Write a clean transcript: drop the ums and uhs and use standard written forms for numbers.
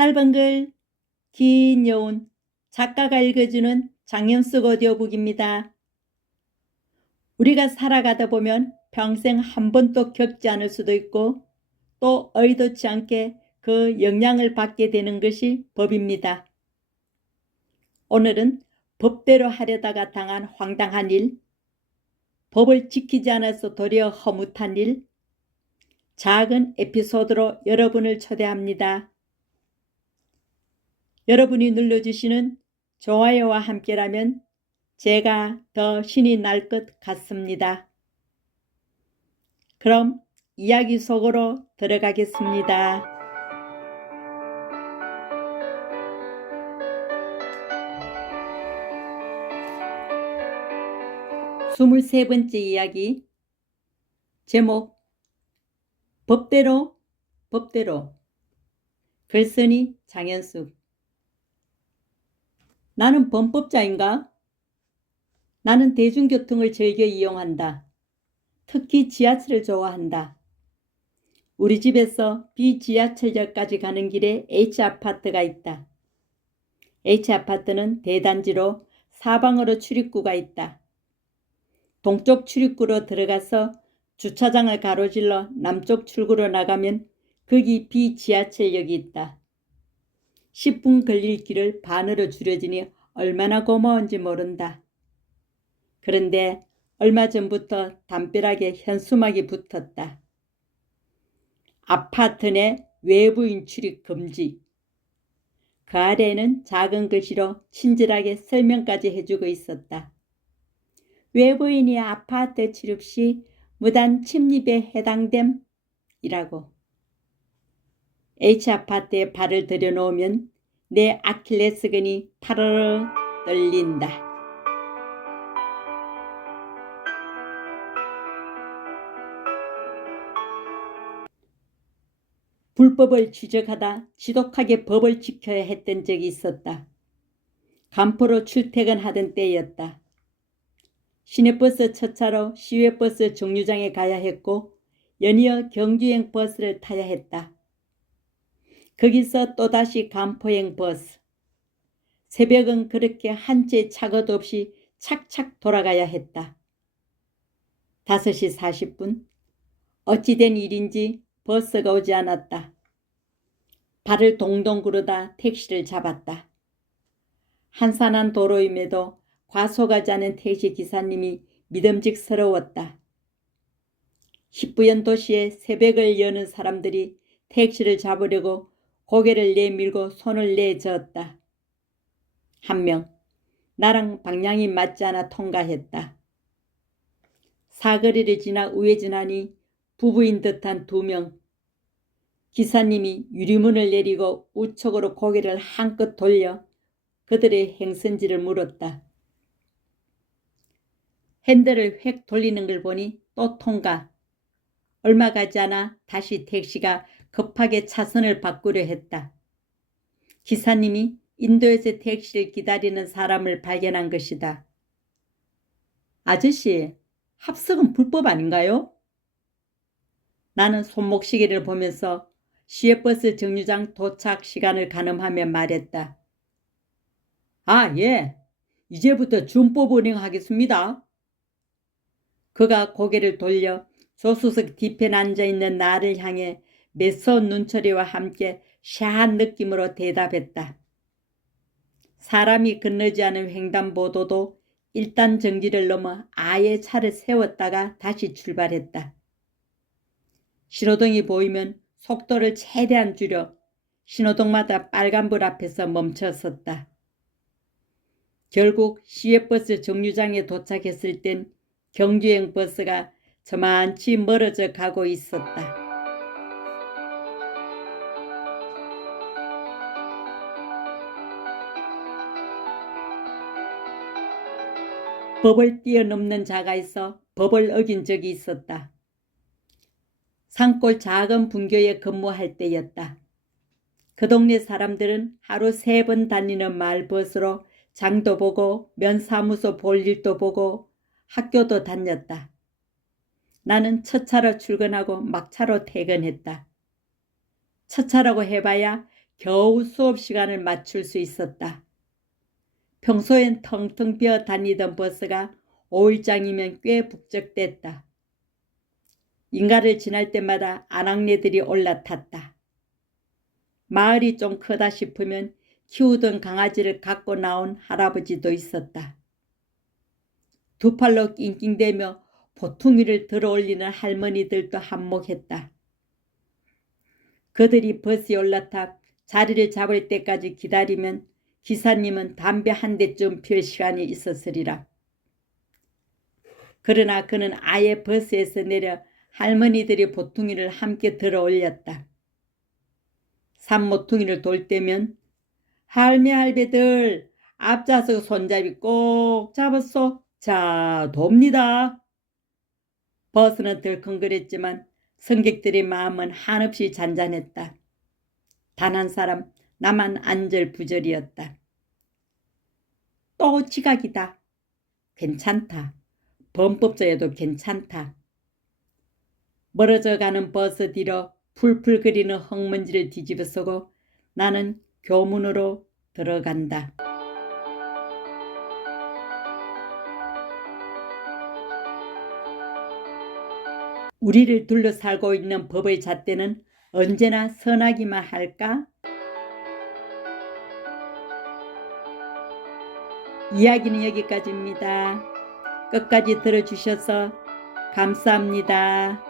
짧은 글, 긴 여운, 작가가 읽어주는 장현숙 오디오북입니다. 우리가 살아가다 보면 평생 한 번도 겪지 않을 수도 있고 또 의도치 않게 그 영향을 받게 되는 것이 법입니다. 오늘은 법대로 하려다가 당한 황당한 일, 법을 지키지 않아서 도리어 허무한 일, 작은 에피소드로 여러분을 초대합니다. 여러분이 눌러주시는 좋아요와 함께라면 제가 더 신이 날 것 같습니다. 그럼 이야기 속으로 들어가겠습니다. 23번째 이야기. 제목 법대로 글쓴이 장현숙. 나는 범법자인가? 나는 대중교통을 즐겨 이용한다. 특히 지하철을 좋아한다. 우리 집에서 B지하철역까지 가는 길에 H아파트가 있다. H아파트는 대단지로 사방으로 출입구가 있다. 동쪽 출입구로 들어가서 주차장을 가로질러 남쪽 출구로 나가면 거기 B지하철역이 있다. 10분 걸릴 길을 반으로 줄여지니 얼마나 고마운지 모른다. 그런데 얼마 전부터 담벼락에 현수막이 붙었다. 아파트 내 외부인 출입 금지. 그 아래에는 작은 글씨로 친절하게 설명까지 해주고 있었다. 외부인이 아파트 출입 시 무단 침입에 해당됨 이라고. H아파트에 발을 들여놓으면 내 아킬레스건이 파르르 떨린다. 불법을 지적하다 지독하게 법을 지켜야 했던 적이 있었다. 간포로 출퇴근하던 때였다. 시내버스 첫 차로 시외버스 정류장에 가야 했고 연이어 경주행 버스를 타야 했다. 거기서 또다시 간포행 버스. 새벽은 그렇게 한 채 차고도 없이 착착 돌아가야 했다. 5시 40분. 어찌된 일인지 버스가 오지 않았다. 발을 동동 구르다 택시를 잡았다. 한산한 도로임에도 과속하지 않은 택시 기사님이 믿음직스러웠다. 희뿌연 도시에 새벽을 여는 사람들이 택시를 잡으려고 고개를 내밀고 손을 내저었다. 한 명, 나랑 방향이 맞지 않아 통과했다. 사거리를 지나 우회전하니 부부인 듯한 2명. 기사님이 유리문을 내리고 우측으로 고개를 한껏 돌려 그들의 행선지를 물었다. 핸들을 획 돌리는 걸 보니 또 통과. 얼마 가지 않아 다시 택시가 급하게 차선을 바꾸려 했다. 기사님이 인도에서 택시를 기다리는 사람을 발견한 것이다. 아저씨, 합석은 불법 아닌가요? 나는 손목시계를 보면서 시외버스 정류장 도착 시간을 가늠하며 말했다. 아, 예. 이제부터 준법 운행하겠습니다. 그가 고개를 돌려 조수석 뒤편에 앉아있는 나를 향해 매서운 눈초리와 함께 샤한 느낌으로 대답했다. 사람이 건너지 않은 횡단보도도 일단 정지를 넘어 아예 차를 세웠다가 다시 출발했다. 신호등이 보이면 속도를 최대한 줄여 신호등마다 빨간불 앞에서 멈춰섰다. 결국 시외버스 정류장에 도착했을 땐 경주행 버스가 저만치 멀어져 가고 있었다. 법을 뛰어넘는 자가 있어 법을 어긴 적이 있었다. 산골 작은 분교에 근무할 때였다. 그 동네 사람들은 하루 3번 다니는 마을버스로 장도 보고 면사무소 볼 일도 보고 학교도 다녔다. 나는 첫 차로 출근하고 막차로 퇴근했다. 첫 차라고 해봐야 겨우 수업 시간을 맞출 수 있었다. 평소엔 텅텅 비어 다니던 버스가 5일장이면 꽤 북적댔다. 인가를 지날 때마다 아낙네들이 올라탔다. 마을이 좀 크다 싶으면 키우던 강아지를 갖고 나온 할아버지도 있었다. 두 팔로 낑낑대며 보퉁이를 들어올리는 할머니들도 한몫했다. 그들이 버스에 올라타 자리를 잡을 때까지 기다리면 기사님은 담배 한 대쯤 피울 시간이 있었으리라. 그러나 그는 아예 버스에서 내려 할머니들이 보퉁이를 함께 들어 올렸다. 산모퉁이를 돌 때면 할매 할배들 앞좌석 손잡이 꼭 잡았소. 자, 돕니다. 버스는 덜컹거렸지만 승객들의 마음은 한없이 잔잔했다. 단 한 사람 나만 안절부절이었다. 또 지각이다. 괜찮다. 범법자여도 괜찮다. 멀어져 가는 버스 뒤로 풀풀 거리는 흙먼지를 뒤집어쓰고 나는 교문으로 들어간다. 우리를 둘러싸고 있는 법의 잣대는 언제나 선하기만 할까? 이야기는 여기까지입니다. 끝까지 들어주셔서 감사합니다.